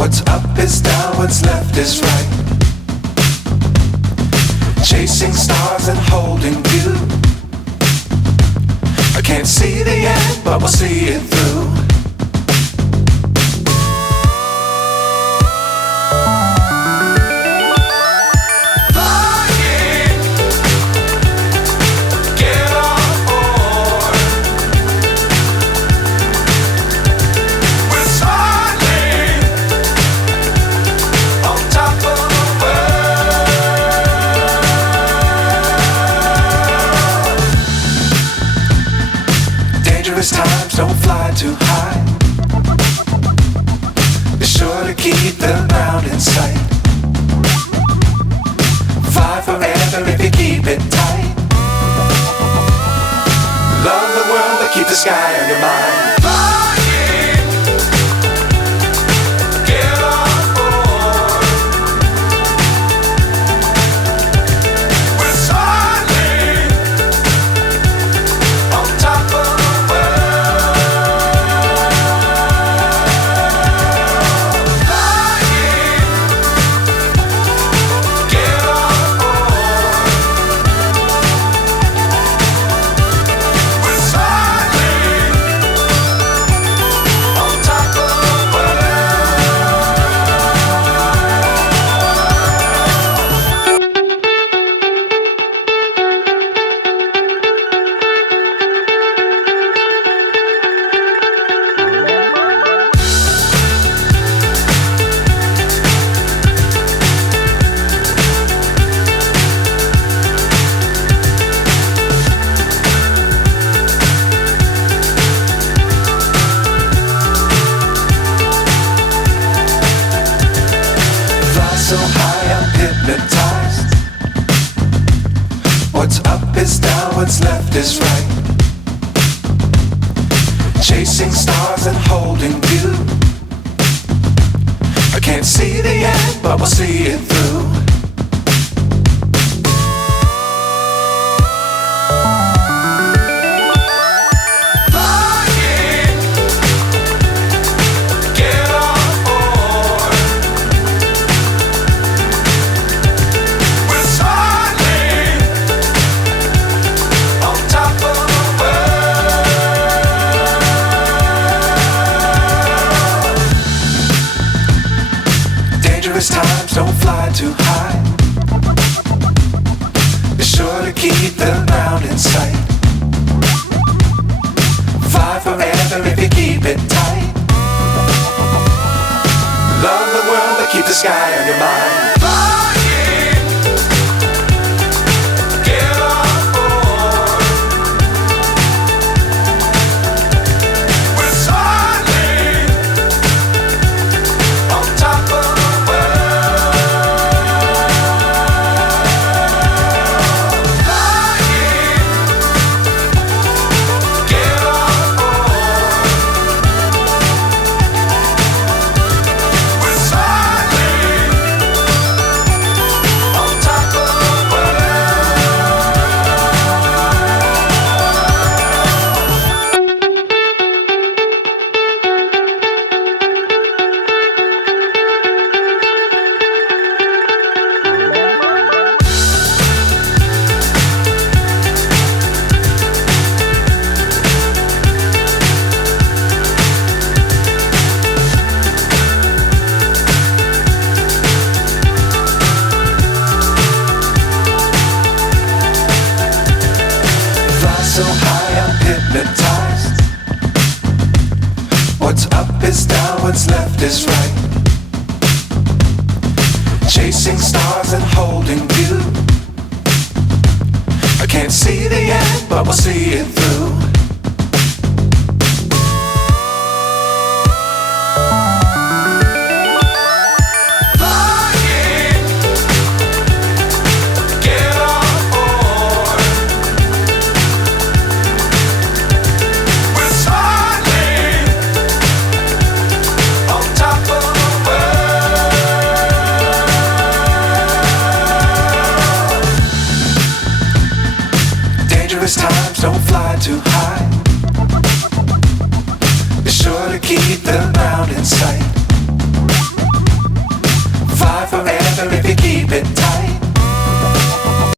What's up is down, what's left is right. Chasing stars and holding you. I can't see the end, but we'll see it through. Times don't fly too high. Be sure to keep the ground in sight. Fly forever if you keep it tight. Love the world but keep the sky on your mind. So high I'm hypnotized. What's up is down, what's left is right. Chasing stars and holding you. I can't see the end, but we'll see it through. Times don't fly too high. Be sure to keep the ground in sight. Fly forever if you keep it tight. Love the world but keep the sky on your mind. So high I'm hypnotized. What's up is down, what's left is right. Chasing stars and holding you. I can't see the end, but we'll see it through. Times don't fly too high. Be sure to keep the ground in sight. Fly forever if you keep it tight.